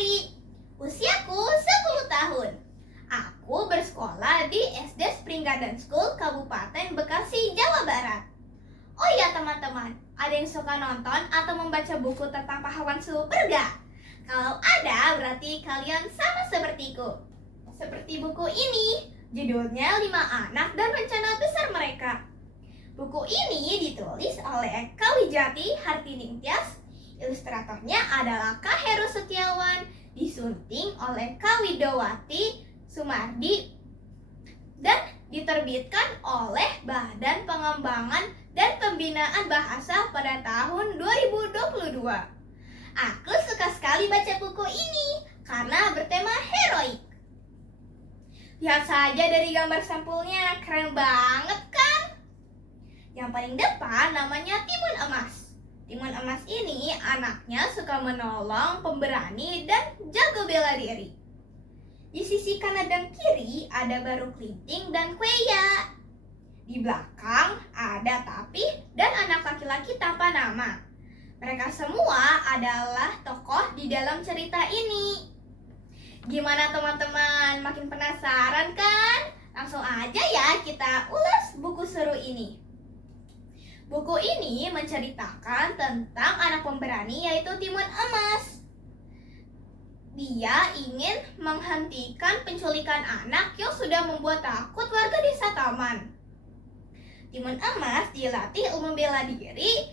Diri. Usiaku 10 tahun. Aku bersekolah di SD Spring Garden School, Kabupaten Bekasi, Jawa Barat. Oh iya teman-teman, ada yang suka nonton atau membaca buku tentang pahlawan super gak? Kalau ada, berarti kalian sama sepertiku. Seperti buku ini, judulnya 5 Anak dan Rencana Besar Mereka. Buku ini ditulis oleh Kawijati Hartini Tias. Ilustratornya adalah Kak Heru Setiawan, disunting oleh Kawidowati Sumardi, dan diterbitkan oleh Badan Pengembangan dan Pembinaan Bahasa pada tahun 2022. Aku suka sekali baca buku ini karena bertema heroik. Lihat saja dari gambar sampulnya, keren banget kan? Yang paling depan namanya Timun Emas. Timun Emas ini anaknya suka menolong, pemberani, dan jago bela diri. Di sisi kanan dan kiri ada Baru Kelinting dan Kueya. Di belakang ada Tapih dan anak laki-laki tanpa nama. Mereka semua adalah tokoh di dalam cerita ini. Gimana teman-teman? Makin penasaran kan? Langsung aja ya kita ulas buku seru ini. Buku ini menceritakan tentang anak pemberani yaitu Timun Emas. Dia ingin menghentikan penculikan anak yang sudah membuat takut warga desa Taman. Timun Emas dilatih ilmu bela diri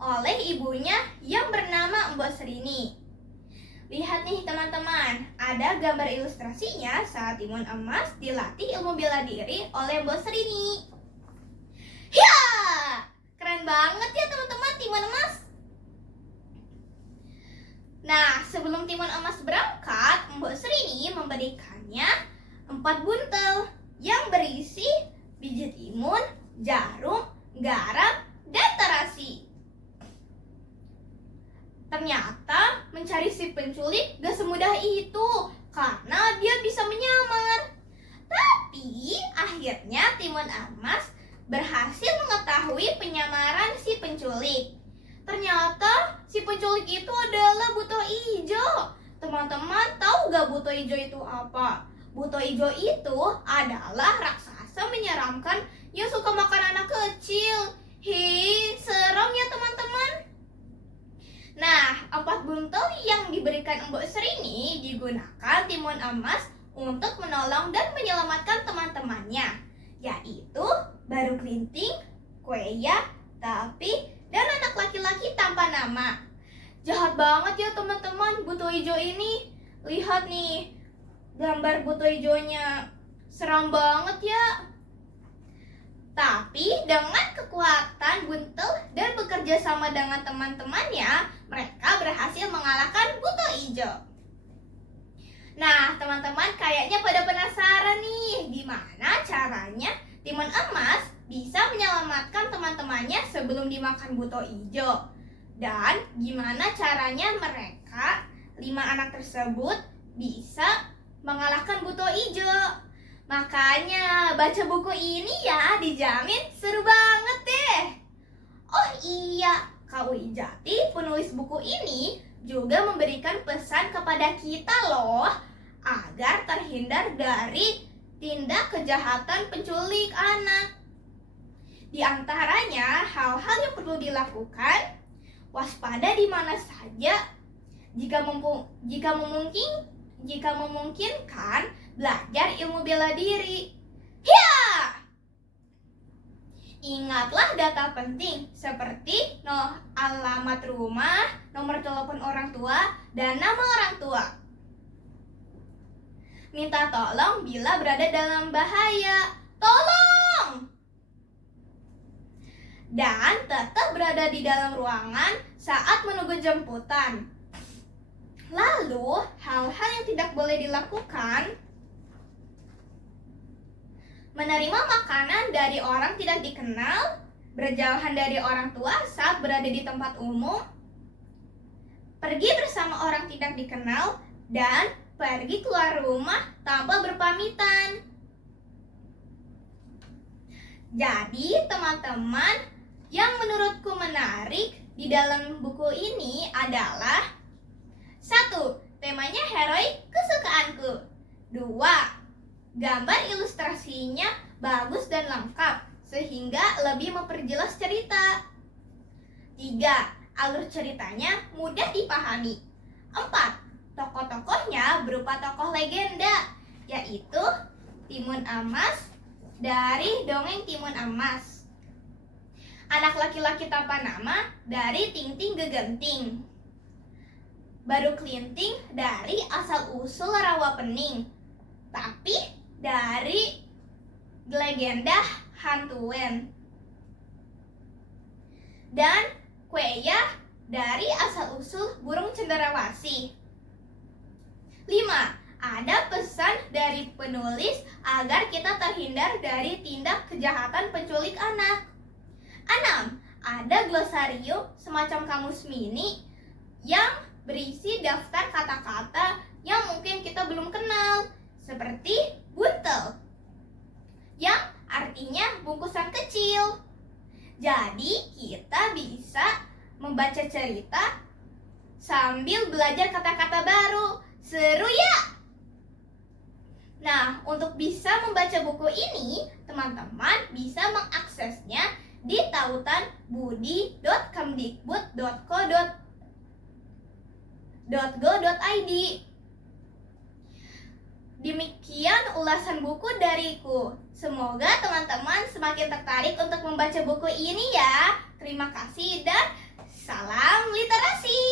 oleh ibunya yang bernama Mbok Serini. Lihat nih teman-teman, ada gambar ilustrasinya saat Timun Emas dilatih ilmu bela diri oleh Mbok Serini. Ya, keren banget ya teman-teman Timun Emas. Nah, sebelum Timun Emas berangkat, Mbok Serini memberikannya 4 buntel yang berisi biji timun, jarum, garam, dan terasi. Ternyata mencari si penculik gak semudah itu karena dia bisa menyamar. Tapi akhirnya Timun Emas berhasil mengetahui penyamaran si penculik. Ternyata si penculik itu adalah Buto Ijo. Teman-teman tahu gak Buto Ijo itu apa? Buto Ijo itu adalah raksasa menyeramkan yang suka makan anak kecil. Hi, serem ya teman-teman. Nah, 4 buntel yang diberikan Mbok Serini digunakan Timun Emas untuk menolong dan menyelamatkan teman-temannya, yaitu Baru Kelinting, Kueya, Tapih, dan anak laki-laki tanpa nama. Jahat banget ya teman-teman Buto Ijo ini. Lihat nih gambar Buto Ijonya, seram banget ya. Tapi dengan kekuatan buntel dan bekerja sama dengan teman-temannya, mereka berhasil mengalahkan Buto Ijo. Nah teman-teman, kayaknya pada penasaran nih gimana caranya Timun Emas bisa menyelamatkan teman-temannya sebelum dimakan Buto Ijo. Dan gimana caranya mereka 5 anak tersebut bisa mengalahkan Buto Ijo. Makanya baca buku ini ya, dijamin seru banget deh. Oh iya, Kawijati penulis buku ini juga memberikan pesan kepada kita loh, agar terhindar dari tindak kejahatan penculik anak. Di antaranya hal-hal yang perlu dilakukan, waspada di mana saja, jika memungkinkan belajar ilmu bela diri. Ya! Ingatlah data penting seperti alamat rumah, nomor telepon orang tua, dan nama orang tua. Minta tolong bila berada dalam bahaya. Tolong! Dan tetap berada di dalam ruangan saat menunggu jemputan. Lalu, hal-hal yang tidak boleh dilakukan: menerima makanan dari orang tidak dikenal, berjauhan dari orang tua saat berada di tempat umum, pergi bersama orang tidak dikenal, dan pergi keluar rumah tanpa berpamitan. Jadi, teman-teman, yang menurutku menarik di dalam buku ini adalah 1. Temanya heroik kesukaanku. 2. Gambar ilustrasinya bagus dan lengkap sehingga lebih memperjelas cerita. 3. Alur ceritanya mudah dipahami. 4. Tokoh-tokohnya berupa tokoh legenda, yaitu Timun Amas dari dongeng Timun Amas, anak laki-laki tanpa nama dari Ting Ting Gegenting, Baru Kelinting dari asal-usul rawa pening, tapi dari legenda Hantuen, dan Kueya dari asal-usul burung cenderawasih. 5. Ada pesan dari penulis agar kita terhindar dari tindak kejahatan penculik anak. 6. Ada glosarium semacam kamus mini yang berisi daftar kata-kata yang mungkin kita belum kenal, seperti buntel, yang artinya bungkusan kecil. Jadi kita bisa membaca cerita sambil belajar kata-kata baru. Seru ya? Nah, untuk bisa membaca buku ini, teman-teman bisa mengaksesnya di tautan budi.kemdikbud.go.id. Demikian ulasan buku dariku. Semoga teman-teman semakin tertarik untuk membaca buku ini ya. Terima kasih dan salam literasi.